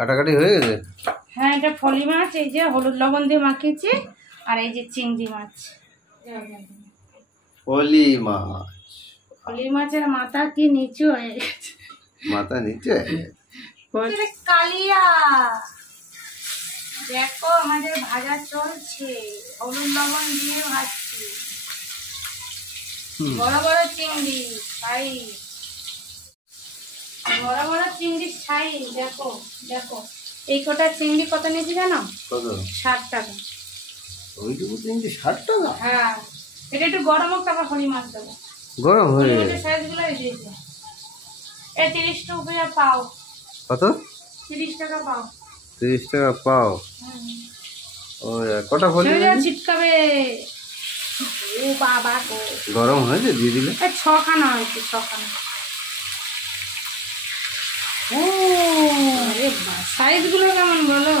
কাটাকাটি হয়ে গেছে। হ্যাঁ, এটা ফলি মাছ, এই যে হলুদ লবণ দিয়ে মাখিয়েছি। আর এই যে চিংড়ি মাছ। ফলি মাছ। ফলি মাছের মাথা কি নিচু হয়ে গেছে। মাথা নিচে কালিয়া। দেখো আমাদের ভাজা চলছে, হলুদ লবণ দিয়ে ভাজছি। বড় বড় চিংড়ি সাইজ, বড় বড় চিংড়ি সাইজ। দেখো দেখো, এই কটা চিংড়ি কত নিয়েছি জানো? কত? 60 টাকা। ওইটুকু চিংড়ি 60 টাকা? হ্যাঁ, এটা একটু গরম হোক, তারপর হলি মাছ দেবো। গরম হয়ে গেছে। সাইজ গুলো দিয়েছে। এই 30 টাকা পাও। কত? 30 টাকা পাও। 30 টাকা পাও। ওই কটা ফলি চিপকাবে। ও বাবা গো, গরম হয়েছে, দিয়ে দিলে। 6খানা হয়েছে, 6খানা। ও সাইজ গুলো কেমন বলো?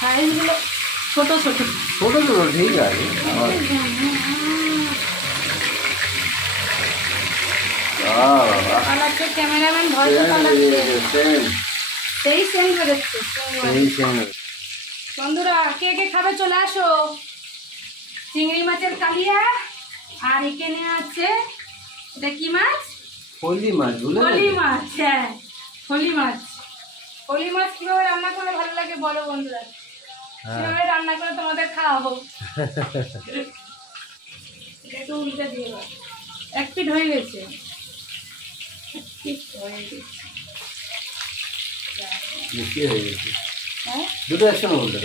সাইজ গুলো ছোট ছোট ছোট ছোট, ঠিক আছে। ক্যামেরাম্যান ভয় সেই সেম করেছে। বন্ধুরা, কে কে খাবে চলে আসো। চিংড়ি মাছের কালিয়া, আর এখানে আছে এটা কি মাছ? ফলি মাছ। ফলি মাছ। হ্যাঁ, ফলি মাছ। ফলি মাছ কিভাবে রান্না করলে ভালো লাগে বলো বন্ধুরা? কিভাবে রান্না করে তোমাদের খাওয়াবো। একটু উল্টে দিয়ে দাও। এক পিঠ হয়ে গেছে। দুটো একসঙ্গে বলতে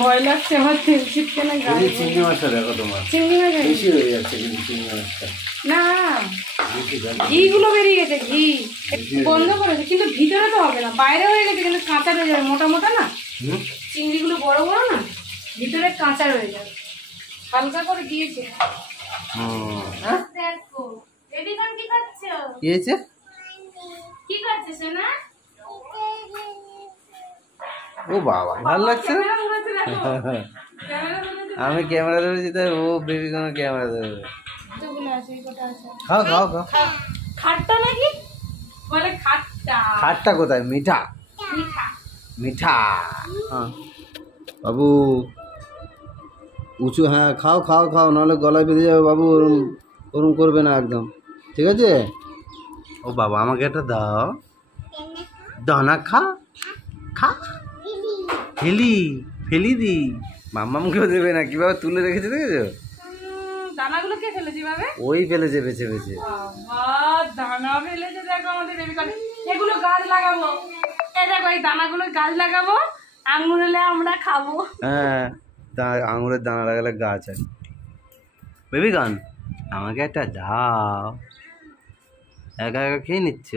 ভয় লাগছে আমার, তেল ছিটকে না। চিংড়ি মাছটা দেখো তোমার, চিংড়ি মাছ বেশি হয়ে যাচ্ছে কিন্তু চিংড়ি মাছটা। না, ঘিগুলো বেরিয়ে গেছে, ঘি বন্ধ করেছে, কিন্তু ভিতরে তো হবে না, বাইরে হয়ে গেছে, কিন্তু কাঁচা রয়ে যাবে। মোটা মোটা না চিংড়িগুলো, বড় বড় না, ভিতরে কাঁচা রয়ে যাবে। হালকা করে দিয়েছে। দেখো বেবিকন কি করছো? কি হয়েছে? কি করছিস না? ও বাবা, ভালো লাগছে। আমি ক্যামেরা ধরেছি, তাই ও বেবিকন ক্যামেরা ধরবে। খাও খাও খাও। খাট্টা নাকি বলে? খাট্টা। খাট্টা কোথায়? মিঠা মিঠা। বাবু উঁচু, হ্যাঁ খাও খাও খাও, নাহলে গলায় বেঁধে যাবে বাবু। ওরম ওরম করবে না একদম, ঠিক আছে? ও বাবা, আমাকে একটা দাও। দানা খা খা। ফেলি ফেলি দি। মাম্মামকেও দেবে না, কিভাবে তুলে রেখেছে দেখেছো? দানাগুলো কে ফেলেছে ভাবে? ওই ফেলেছে, বেছে বেছে। দানা ফেলেছে। দেখো আমাদের বেবিকন। এগুলো গাছ লাগাবো। এই দেখো, এই দানাগুলো গাছ লাগাবো, আঙুর হলে আমরা খাবো। হ্যাঁ, আঙুরের দানা লাগালে গাছ আছে। বেবিকন, আমাকে একটা দাও। একা একা খেয়ে নিচ্ছ।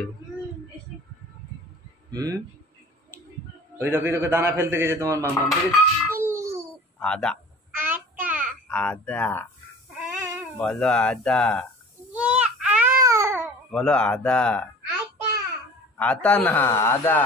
ওই দেখো, দেখো দানা ফেলতে গেছে তোমার মাম্মাম। আদা আদা বলো, আদা বলো, আদা। আতা না, আদা।